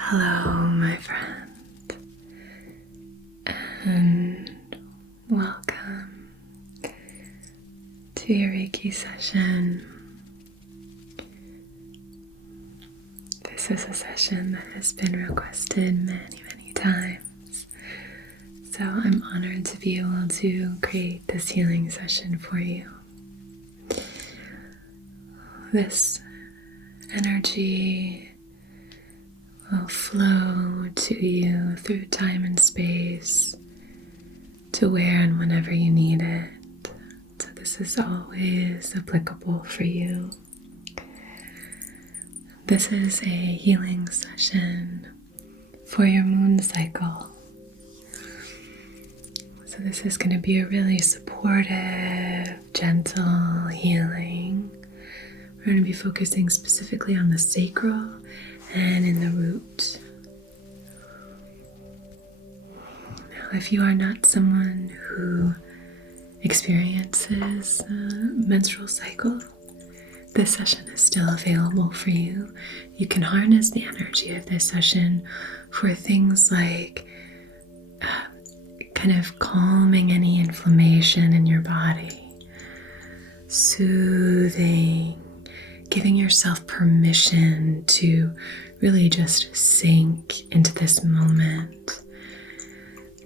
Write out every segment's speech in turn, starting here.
Hello, my friend, and welcome to your Reiki session. This is a session that has been requested many times, so I'm honored to be able to create this healing session for you. This energy will flow to you through time and space to where and whenever you need it. So this is always applicable for you. This is a healing session for your moon cycle. So this is going to be a really supportive, gentle healing. We're going to be focusing specifically on the sacral and in the root. Now, if you are not someone who experiences a menstrual cycle, this session is still available for you. You can harness the energy of this session for things like kind of calming any inflammation in your body, soothing, giving yourself permission to really just sink into this moment,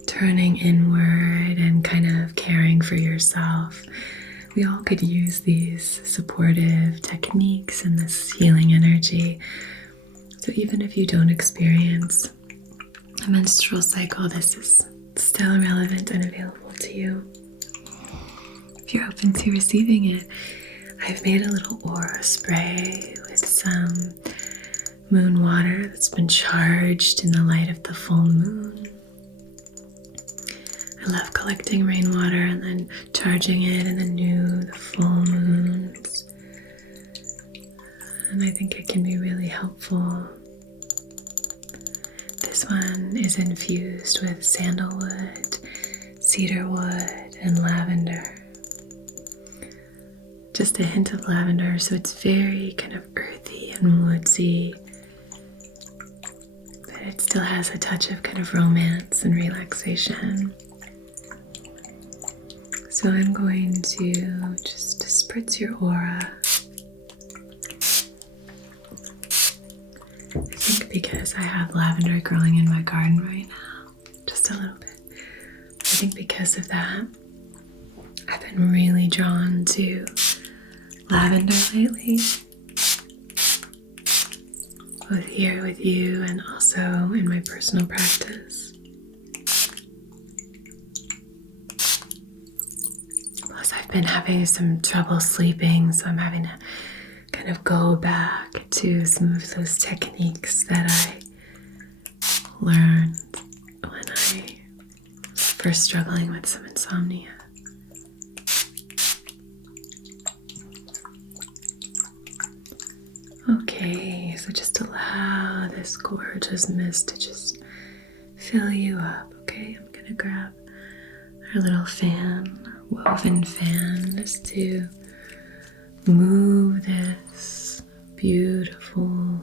turning inward and kind of caring for yourself. We all could use these supportive techniques and this healing energy. So even if you don't experience a menstrual cycle, this is still relevant and available to you. If you're open to receiving it, I've made a little aura spray with some moon water that's been charged in the light of the full moon. I love collecting rainwater and then charging it in the full moons. And I think it can be really helpful. This one is infused with sandalwood, cedarwood, and lavender. Just a hint of lavender, so it's very kind of earthy and woodsy, but it still has a touch of kind of romance and relaxation. So I'm going to just spritz your aura. I think because I have lavender growing in my garden right now, just a little bit. I think because of that, I've been really drawn to lavender lately, both here with you and also in my personal practice. Plus, I've been having some trouble sleeping, so I'm having to kind of go back to some of those techniques that I learned when I was first struggling with some insomnia. Okay, so just allow this gorgeous mist to just fill you up, okay? I'm gonna grab our little fan, woven fan, just to move this beautiful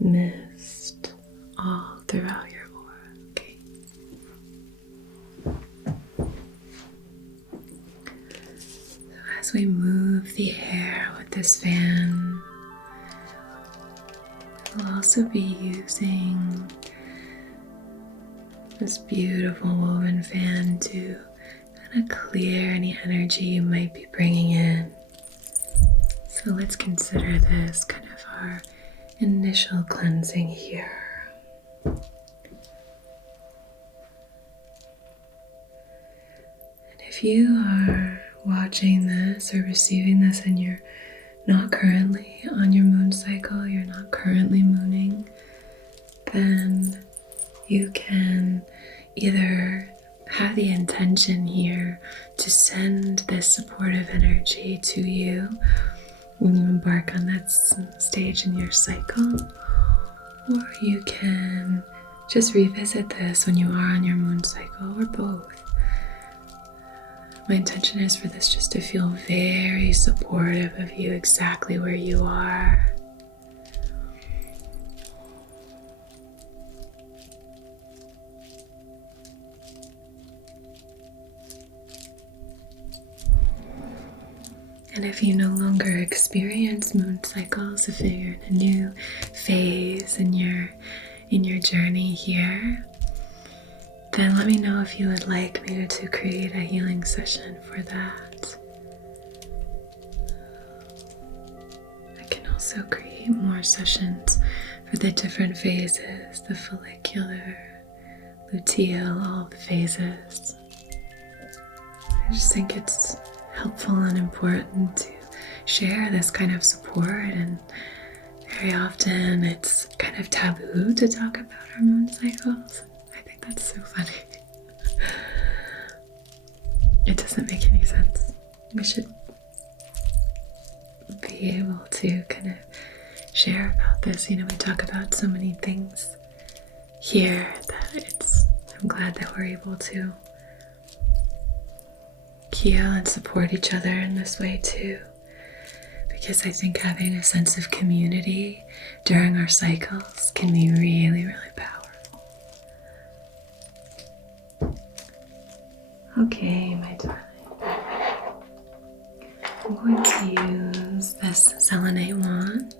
mist all throughout your aura, okay? So as we move the air with this fan, we'll also be using this beautiful woven fan to kind of clear any energy you might be bringing in. So let's consider this kind of our initial cleansing here. And if you are watching this or receiving this and you're not currently on your moon cycle, you're not currently mooning, then you can either have the intention here to send this supportive energy to you when you embark on that stage in your cycle, or you can just revisit this when you are on your moon cycle, or both. My intention is for this just to feel very supportive of you exactly where you are. And if you no longer experience moon cycles, if you're in a new phase in your journey here, then let me know if you would like me to create a healing session for that. I can also create more sessions for the different phases, the follicular, luteal, all the phases. I just think it's helpful and important to share this kind of support, and very often it's kind of taboo to talk about our moon cycles. I think that's so funny. It doesn't make any sense. We should be able to kind of share about this. We talk about so many things here that I'm glad that we're able to heal and support each other in this way too. Because I think having a sense of community during our cycles can be really, really powerful. Okay, my darling. I'm going to use this selenite wand.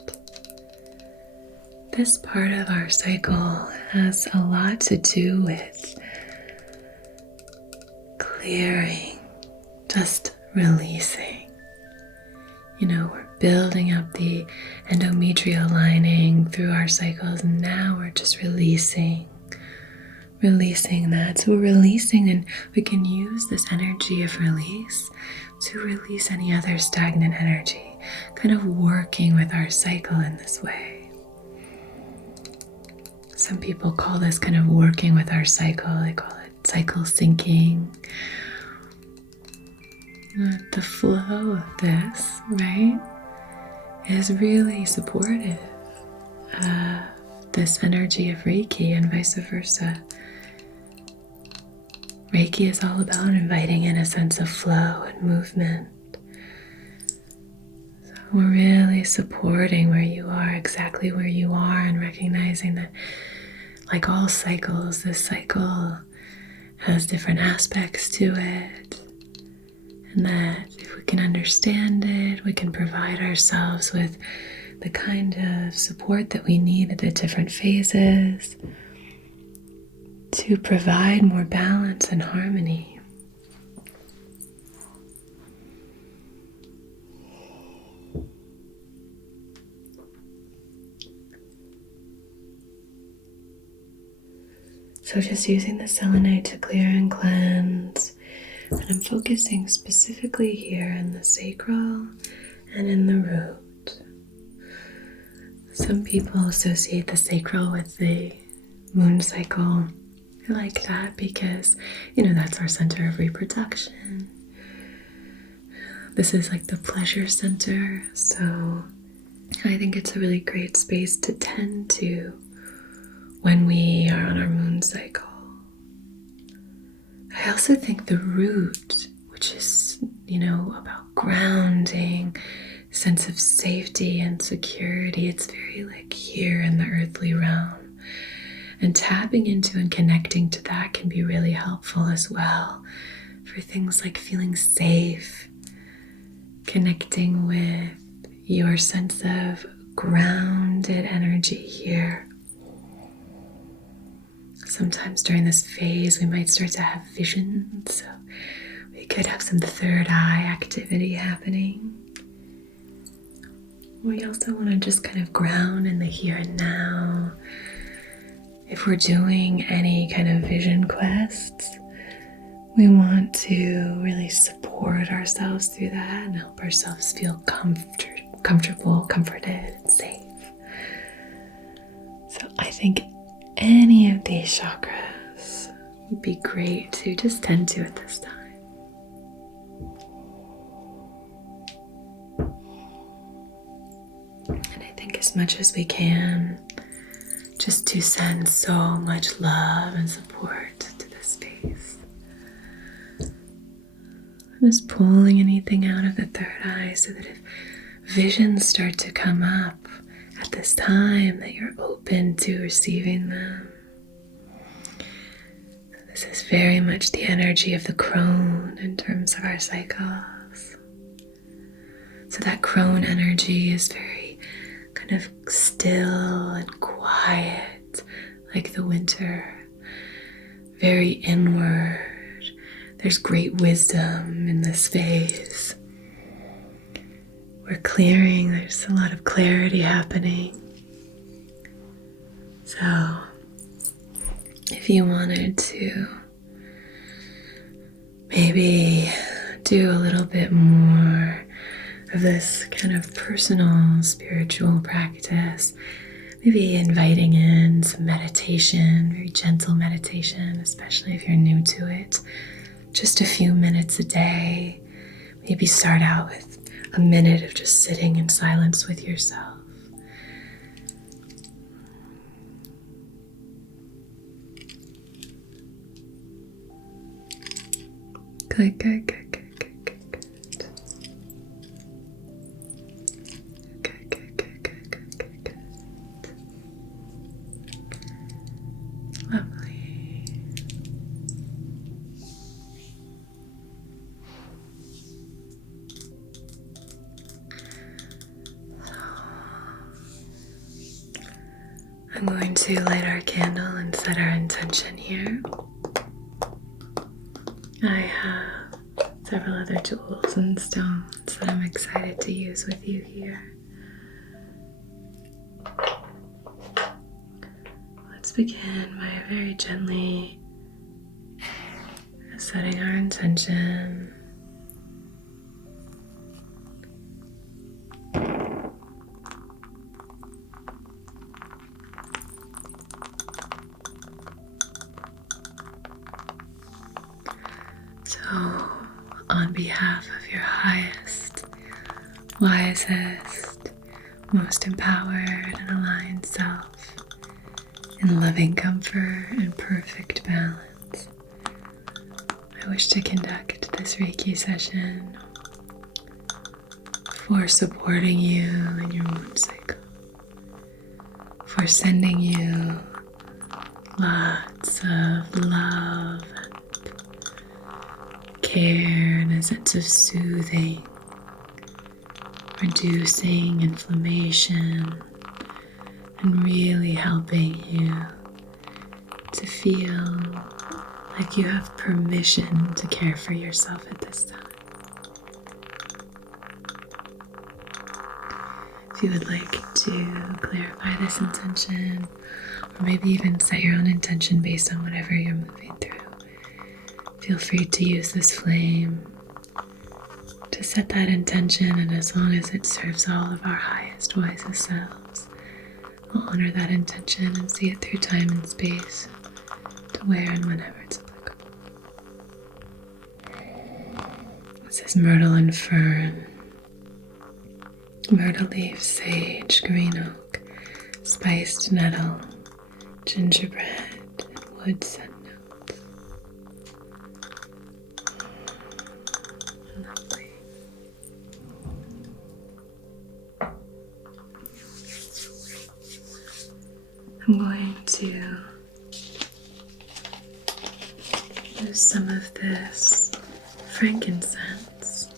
This part of our cycle has a lot to do with clearing, just releasing. We're building up the endometrial lining through our cycles, and now we're just releasing that. So we're releasing, and we can use this energy of release to release any other stagnant energy, kind of working with our cycle in this way. Some people call this kind of working with our cycle. They call it cycle syncing. The flow of this, right, is really supportive of this energy of Reiki and vice versa. Reiki is all about inviting in a sense of flow and movement. So we're really supporting where you are, exactly where you are, and recognizing that, like all cycles, this cycle has different aspects to it. And that if we can understand it, we can provide ourselves with the kind of support that we need at the different phases to provide more balance and harmony. So just using the selenite to clear and cleanse. And I'm focusing specifically here in the sacral and in the root. Some people associate the sacral with the moon cycle. I like that because, that's our center of reproduction. This is like the pleasure center. So I think it's a really great space to tend to when we are on our moon cycle. I also think the root, which is, about grounding, sense of safety and security, it's very like here in the earthly realm. And tapping into and connecting to that can be really helpful as well for things like feeling safe, connecting with your sense of grounded energy here. Sometimes during this phase, we might start to have visions, so we could have some third eye activity happening. We also want to just kind of ground in the here and now. If we're doing any kind of vision quests, we want to really support ourselves through that and help ourselves feel comfortable, comforted, and safe. So I think any of these chakras would be great to just tend to at this time. And I think as much as we can, just to send so much love and support to this space. Just pulling anything out of the third eye so that if visions start to come up at this time, that you're open to receiving them. So this is very much the energy of the crone in terms of our cycles. So that crone energy is very kind of still and quiet, like the winter, very inward. There's great wisdom in this phase. We're clearing, there's a lot of clarity happening. So, if you wanted to maybe do a little bit more of this kind of personal spiritual practice, maybe inviting in some meditation, very gentle meditation, especially if you're new to it, just a few minutes a day. Maybe start out with a minute of just sitting in silence with yourself. Good, good, good, good, good, good, good. Good, good, good, good, good, good, good. Lovely. I'm going to light our candle and set our intention here. I have several other tools and stones that I'm excited to use with you here. Let's begin by very gently setting our intention. So, on behalf of your highest, wisest, most empowered and aligned self, in loving comfort and perfect balance, I wish to conduct this Reiki session for supporting you in your moon cycle, for sending you lots of love and care and a sense of soothing, reducing inflammation, and really helping you to feel like you have permission to care for yourself at this time. If you would like to clarify this intention, or maybe even set your own intention based on whatever you're moving through, feel free to use this flame to set that intention, and as long as it serves all of our highest, wisest selves, we'll honor that intention and see it through time and space to where and whenever it's applicable. This is myrtle and fern, myrtle leaf, sage, green oak, spiced nettle, gingerbread, and wood scent notes. Lovely. I'm going to use some of this frankincense,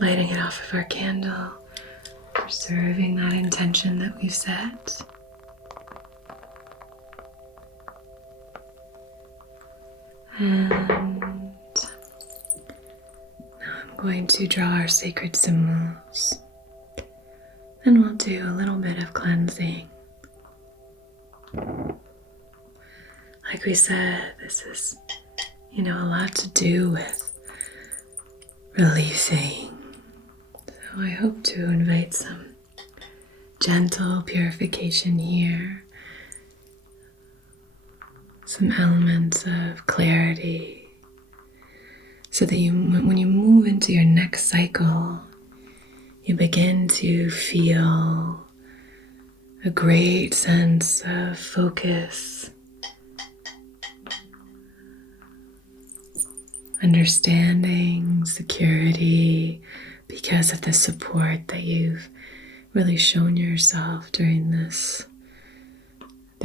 lighting it off of our candle, preserving that intention that we've set. And now I'm going to draw our sacred symbols. Then we'll do a little bit of cleansing. Like we said, this is, a lot to do with releasing. So I hope to invite some gentle purification here. Some elements of clarity. So that when you move into your next cycle, you begin to feel a great sense of focus, understanding, security, because of the support that you've really shown yourself during this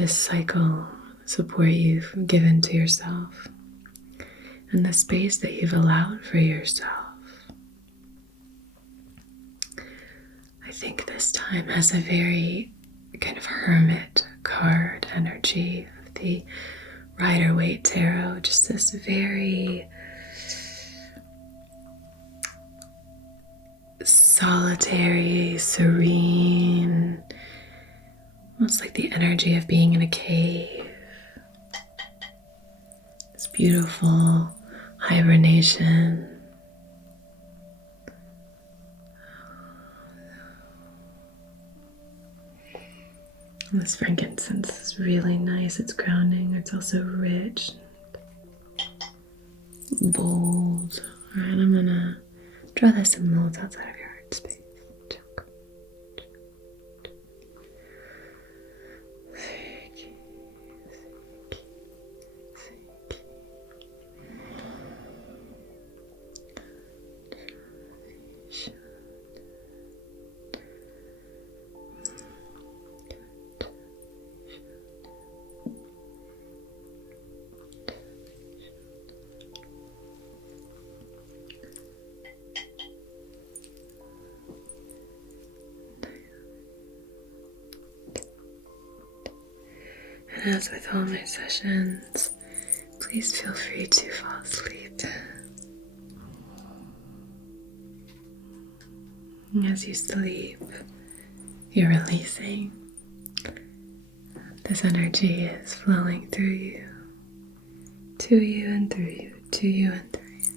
cycle, support you've given to yourself. and the space that you've allowed for yourself. I think this time has a very kind of hermit card energy of the Rider-Waite Tarot, just this very solitary, serene, almost like the energy of being in a cave. This beautiful hibernation. And this frankincense is really nice. It's grounding. It's also rich, bold. All right, I'm gonna draw this some notes outside of your heart space. And as with all my sessions, please feel free to fall asleep. As you sleep, you're releasing. This energy is flowing through you, to you and through you, to you and through you.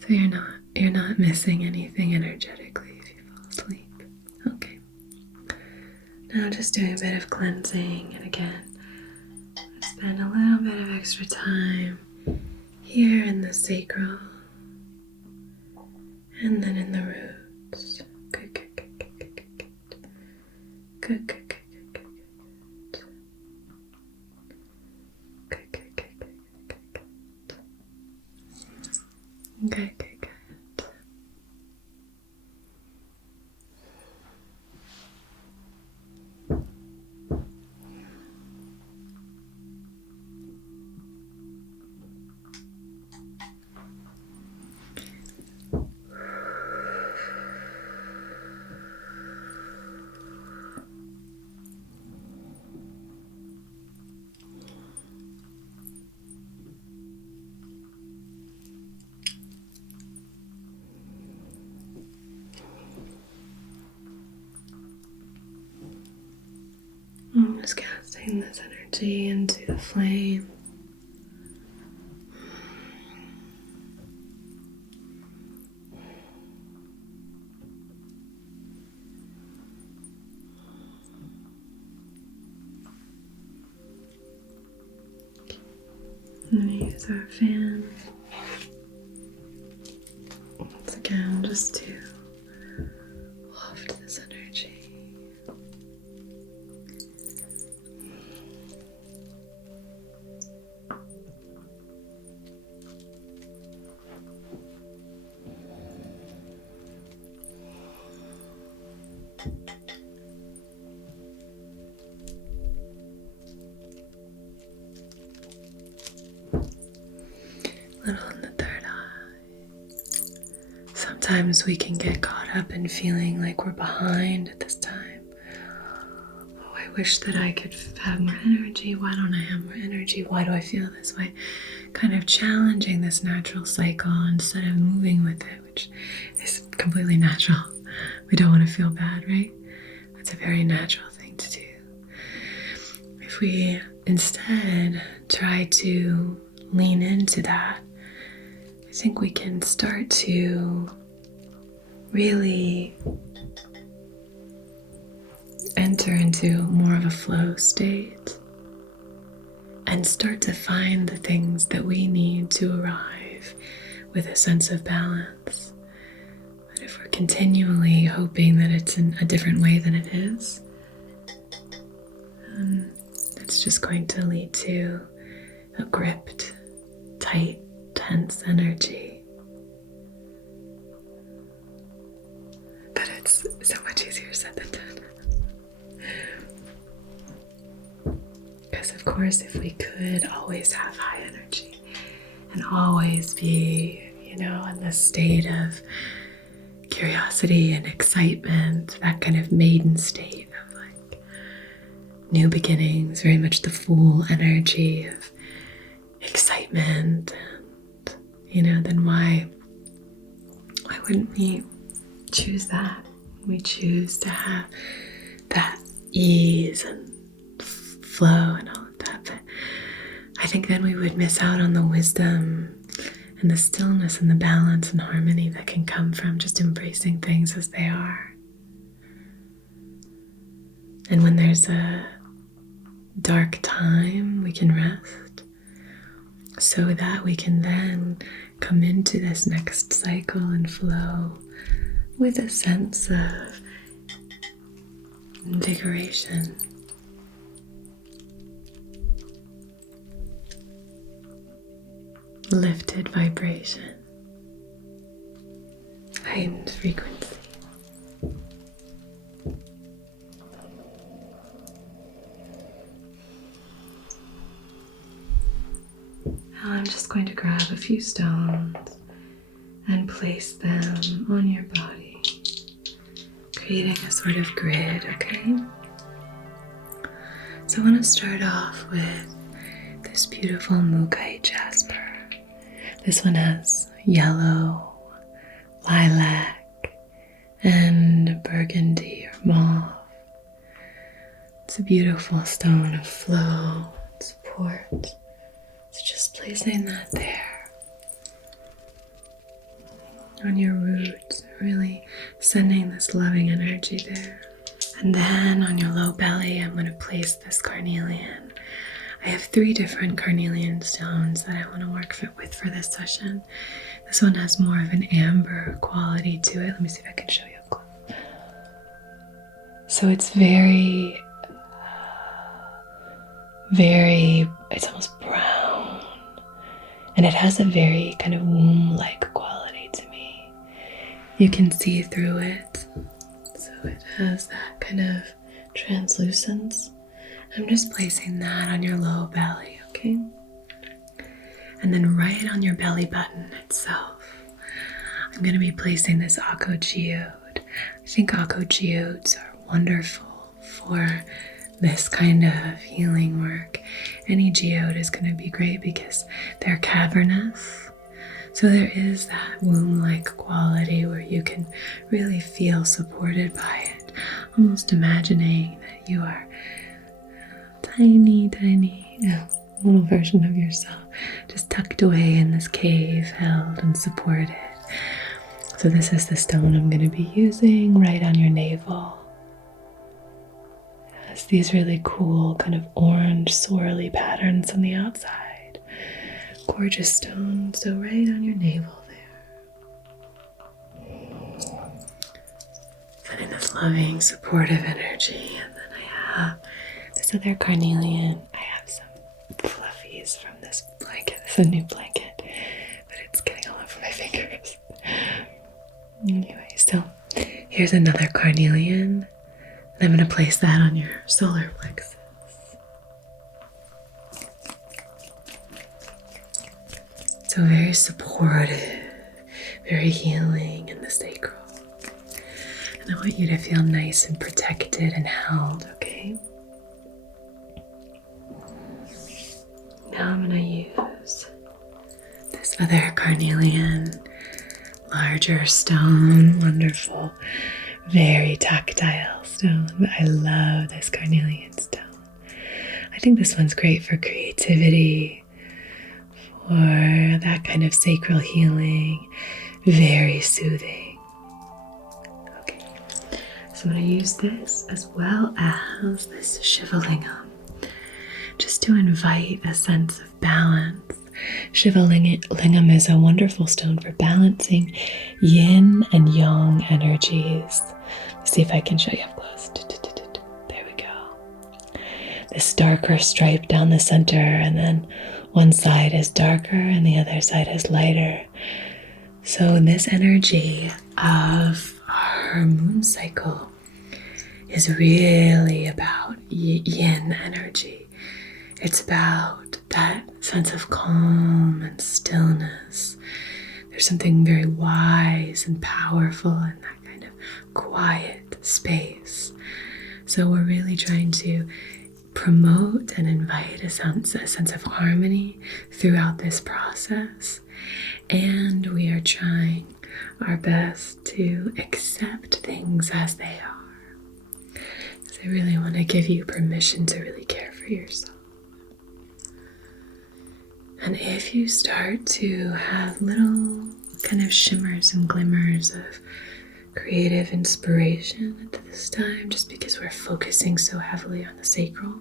So you're not missing anything energetically if you fall asleep. Okay. Now just doing a bit of cleansing, and again, spend a little bit of extra time here in the sacral and then in the roots. Good, good, good, good, good, good, good, good, good, good, good, good, good, good, good, good, good. I'm just casting this energy into the flame. I'm going to use our fan once again just to waft this energy. Little in the third eye. Sometimes we can get caught up in feeling like we're behind at this time. Oh, I wish that I could have more energy. Why don't I have more energy? Why do I feel this way? Kind of challenging this natural cycle instead of moving with it, which is completely natural. We don't want to feel bad, right? That's a very natural thing to do. If we instead try to lean into that, I think we can start to really enter into more of a flow state and start to find the things that we need to arrive with a sense of balance. But if we're continually hoping that it's in a different way than it is, that's just going to lead to a gripped, tight, tense energy. But it's so much easier said than done. Because of course, if we could always have high energy and always be, in this state of curiosity and excitement, that kind of maiden state of like new beginnings, very much the full energy of excitement, and then why wouldn't we choose that? We choose to have that ease and flow and all of that, but I think then we would miss out on the wisdom and the stillness and the balance and harmony that can come from just embracing things as they are. And when there's a dark time, we can rest so that we can then come into this next cycle and flow with a sense of invigoration. Lifted vibration, heightened frequency. Now I'm just going to grab a few stones and place them on your body, creating a sort of grid, okay? So I want to start off with this beautiful Mukai jasper. This one has yellow, lilac, and burgundy or mauve. It's a beautiful stone of flow and support. So just placing that there on your roots, really sending this loving energy there. And then on your low belly, I'm going to place this carnelian. I have 3 different carnelian stones that I want to work with for this session. This one has more of an amber quality to it. Let me see if I can show you up close. So it's very, it's almost brown. And it has a very kind of womb-like quality to me. You can see through it. So it has that kind of translucence. I'm just placing that on your low belly, okay? And then right on your belly button itself, I'm going to be placing this Akko geode. I think Akko geodes are wonderful for this kind of healing work. Any geode is going to be great because they're cavernous. So there is that womb-like quality where you can really feel supported by it, almost imagining that you are tiny little version of yourself, just tucked away in this cave, held and supported. So this is the stone I'm going to be using right on your navel. It has these really cool kind of orange swirly patterns on the outside. Gorgeous stone, so right on your navel there. Sending this loving, supportive energy. And then I have this other carnelian. I have some fluffies from this blanket. This is a new blanket, but it's getting all over my fingers. Anyway, so here's another carnelian. And I'm going to place that on your solar plexus. So very supportive, very healing in the sacral. And I want you to feel nice and protected and held, okay? Now I'm going to use this other carnelian, larger stone, wonderful, very tactile stone. But I love this carnelian stone. I think this one's great for creativity, for that kind of sacral healing, very soothing. Okay, so I'm going to use this as well as this Shivalingam, just to invite a sense of balance. Shivalingam is a wonderful stone for balancing yin and yang energies. Let's see if I can show you up close. There we go. This darker stripe down the center, and then one side is darker and the other side is lighter. So this energy of our moon cycle is really about yin energy. It's about that sense of calm and stillness. There's something very wise and powerful in that kind of quiet space. So we're really trying to promote and invite a sense of harmony throughout this process. And we are trying our best to accept things as they are. So I really want to give you permission to really care for yourself. And if you start to have little kind of shimmers and glimmers of creative inspiration at this time, just because we're focusing so heavily on the sacral,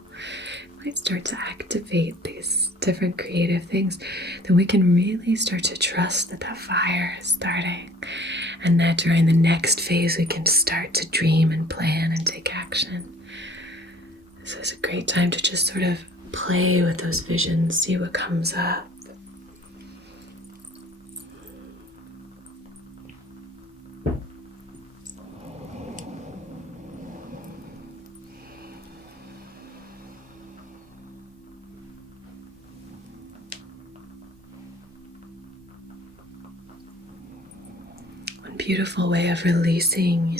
we might start to activate these different creative things, then we can really start to trust that that fire is starting, and that during the next phase we can start to dream and plan and take action. This is a great time to just sort of play with those visions, see what comes up. Beautiful way of releasing,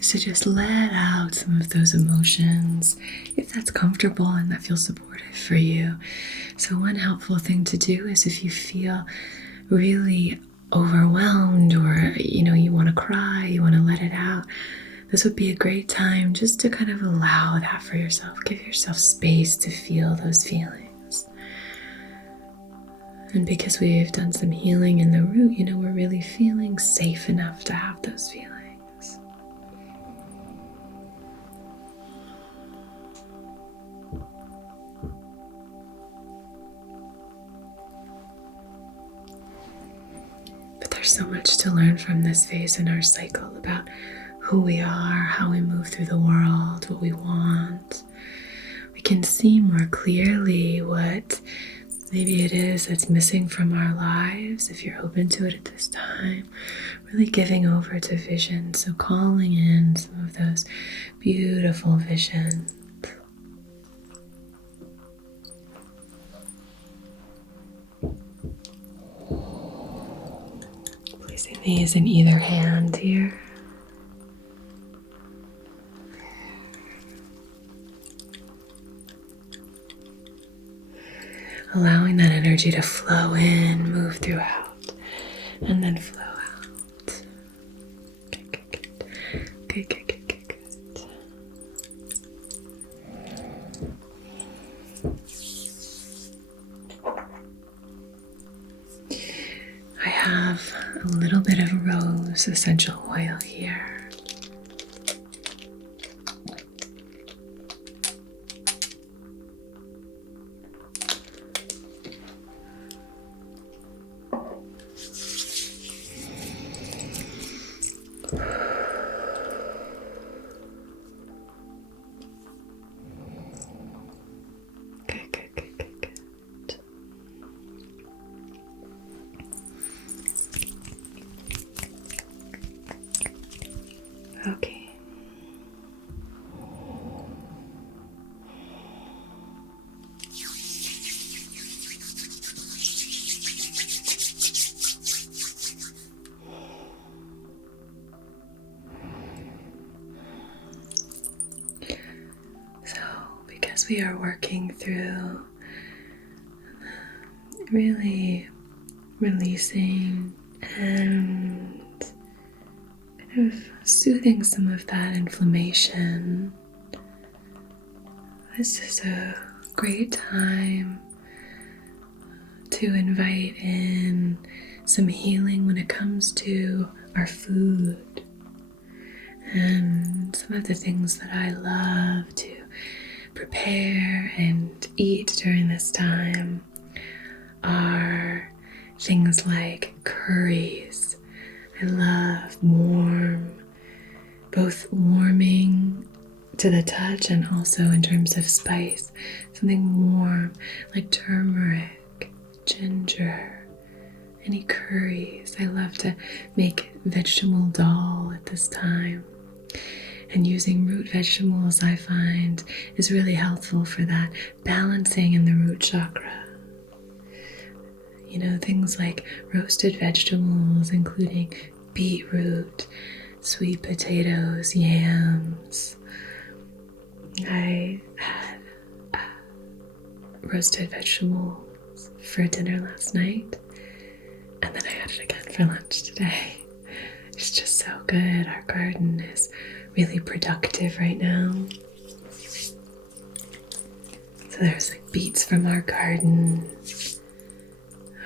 is to just let out some of those emotions if that's comfortable and that feels supportive for you. So one helpful thing to do is if you feel really overwhelmed or you want to cry, you want to let it out, this would be a great time just to kind of allow that for yourself. Give yourself space to feel those feelings. And because we've done some healing in the root, we're really feeling safe enough to have those feelings. But there's so much to learn from this phase in our cycle about who we are, how we move through the world, what we want. We can see more clearly what maybe it is that's missing from our lives, if you're open to it at this time. Really giving over to vision, so calling in some of those beautiful visions. Placing these in either hand here. Allowing that energy to flow in, move throughout, and then flow out. Good. I have a little bit of rose essential oil here. Okay. So, because we are working through really releasing and kind of soothing some of that inflammation, this is a great time to invite in some healing when it comes to our food. And some of the things that I love to prepare and eat during this time are things like curries. I love both warming to the touch and also in terms of spice. Something warm like turmeric, ginger, any curries. I love to make vegetable dal at this time. And using root vegetables, I find, is really helpful for that balancing in the root chakra. You know, things like roasted vegetables, including beetroot, sweet potatoes, yams. I had roasted vegetables for dinner last night, and then I had it again for lunch today. It's just so good. Our garden is really productive right now. So there's like beets from our garden.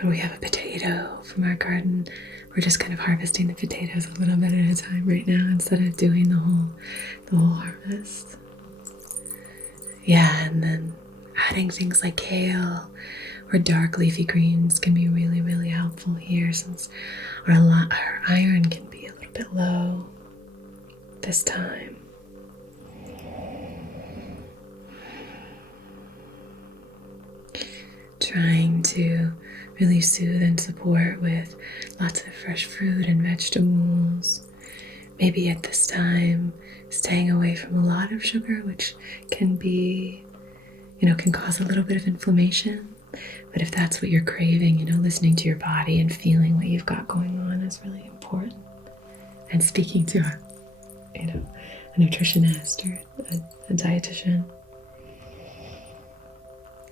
We have a potato from our garden. We're just kind of harvesting the potatoes a little bit at a time right now instead of doing the whole harvest. Yeah, and then adding things like kale or dark leafy greens can be really, really helpful here, since our iron can be a little bit low this time. Trying to really soothe and support with lots of fresh fruit and vegetables. Maybe at this time, staying away from a lot of sugar, which can be, can cause a little bit of inflammation. But if that's what you're craving, listening to your body and feeling what you've got going on is really important. And speaking to a nutritionist or a dietitian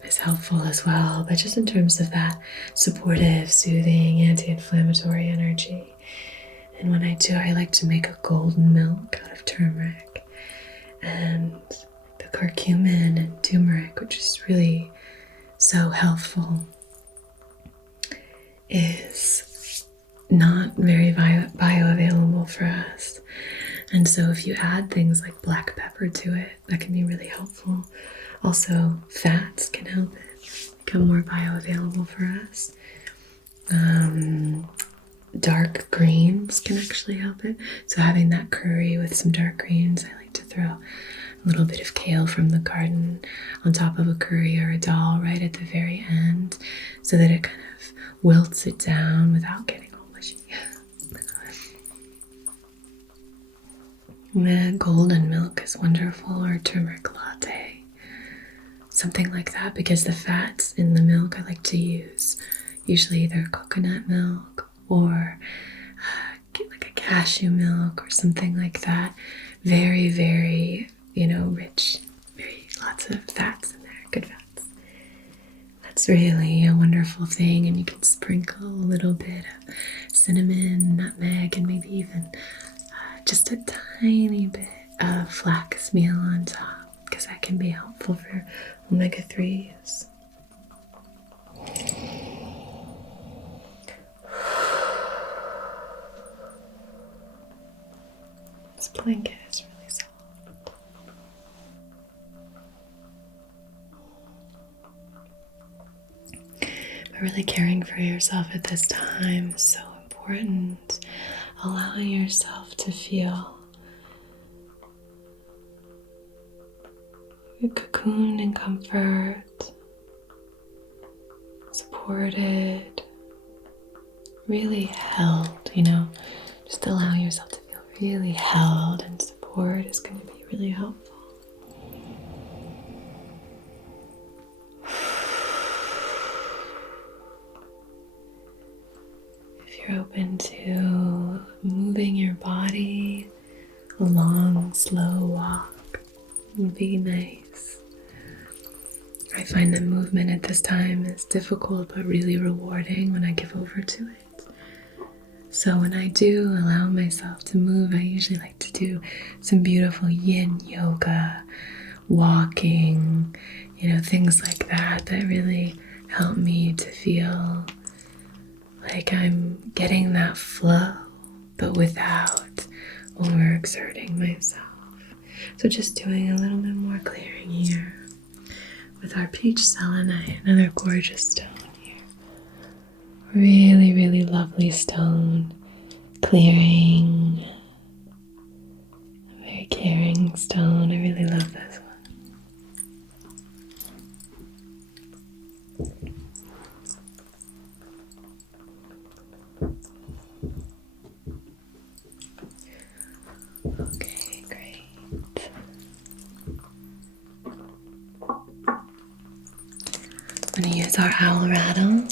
is helpful as well. But just in terms of that supportive, soothing, anti-inflammatory energy. And when I do, I like to make a golden milk out of turmeric and the curcumin and turmeric, which is really so helpful, is not very bioavailable for us. And so if you add things like black pepper to it, that can be really helpful. Also, fats can help it become more bioavailable for us. Dark greens can actually help it. So having that curry with some dark greens, I like to throw a little bit of kale from the garden on top of a curry or a dal right at the very end, so that it kind of wilts it down without getting all mushy. Golden milk is wonderful, or turmeric latte, something like that, because the fats in the milk I like to use usually either coconut milk or like a cashew milk or something like that. Very, very, rich, lots of fats in there, good fats. That's really a wonderful thing, and you can sprinkle a little bit of cinnamon, nutmeg, and maybe even just a tiny bit of flax meal on top, because that can be helpful for omega-3s. This blanket is really soft. But really caring for yourself at this time is so important. Allowing yourself to feel cocooned in comfort, supported, really held, just allowing yourself to feel really held and support is going to be really helpful. If you're open to moving your body, a long, slow walk would be nice. I find that movement at this time is difficult but really rewarding when I give over to it. So when I do allow myself to move, I usually like to do some beautiful yin yoga, walking, things like that really help me to feel like I'm getting that flow, but without overexerting myself. So just doing a little bit more clearing here with our peach selenite, another gorgeous stone here. Really, really lovely stone, clearing, a very caring stone. I really love this one. Okay, great. with our owl rattle.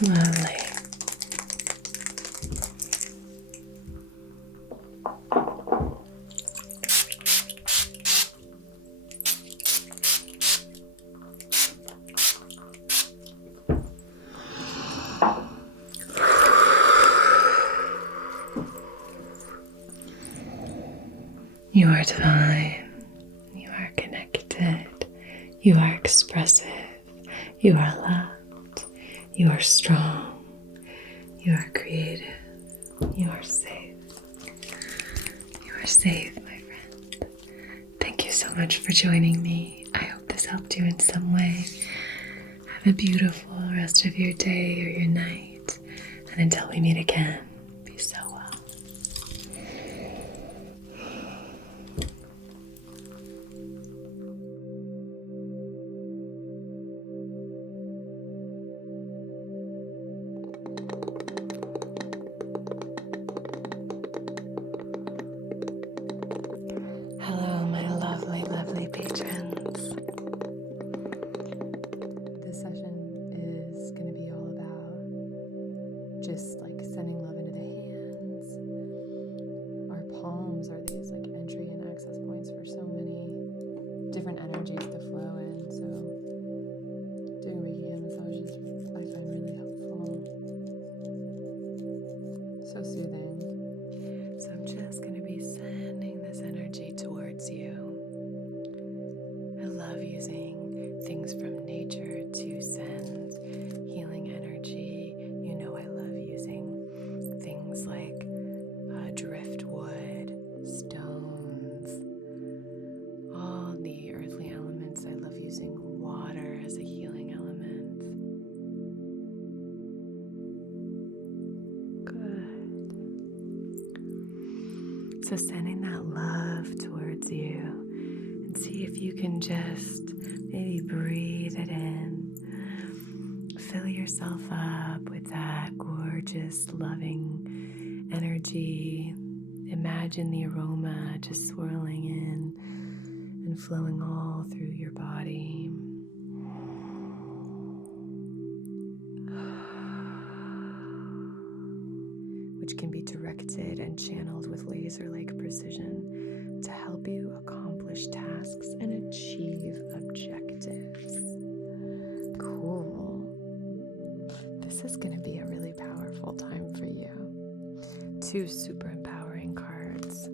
Lovely. You are divine. You are connected. You are expressive. You are loved. You are strong. You are creative. You are safe. You are safe, my friend. Thank you so much for joining me. I hope this helped you in some way. Have a beautiful rest of your day or your night. And until we meet again, be so well. Hello, my lovely, lovely patrons. This session is going to be all about just like sending love into the hands. Our palms are these like entry and access points for so many different energies to flow in. So doing Reiki hand massages I find really helpful. So soothing. So I'm just going to be sending this energy towards you. I love using things from nature to send healing energy. You know I love using things like driftwood, stones, all the earthly elements. I love using water as a healing element. Good. So sending that love towards you, and see if you can just maybe breathe it in. Fill yourself up with that gorgeous, loving energy. Imagine the aroma just swirling in and flowing all through your body. Which can be directed and channeled with laser-like precision to help you accomplish tasks and achieve objectives. Cool. This is going to be a really powerful time for you. 2 super empowering cards.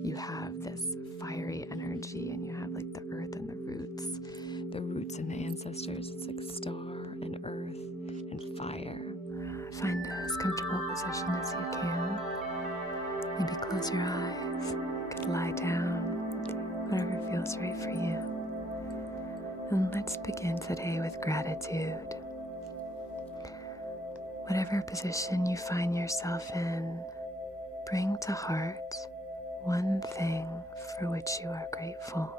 You have this fiery energy, and you have like the earth and the roots and the ancestors. It's like star and earth and fire. Find as comfortable a position as you can. Maybe close your eyes. You could lie down, whatever feels right for you. And let's begin today with gratitude. Whatever position you find yourself in, bring to heart one thing for which you are grateful.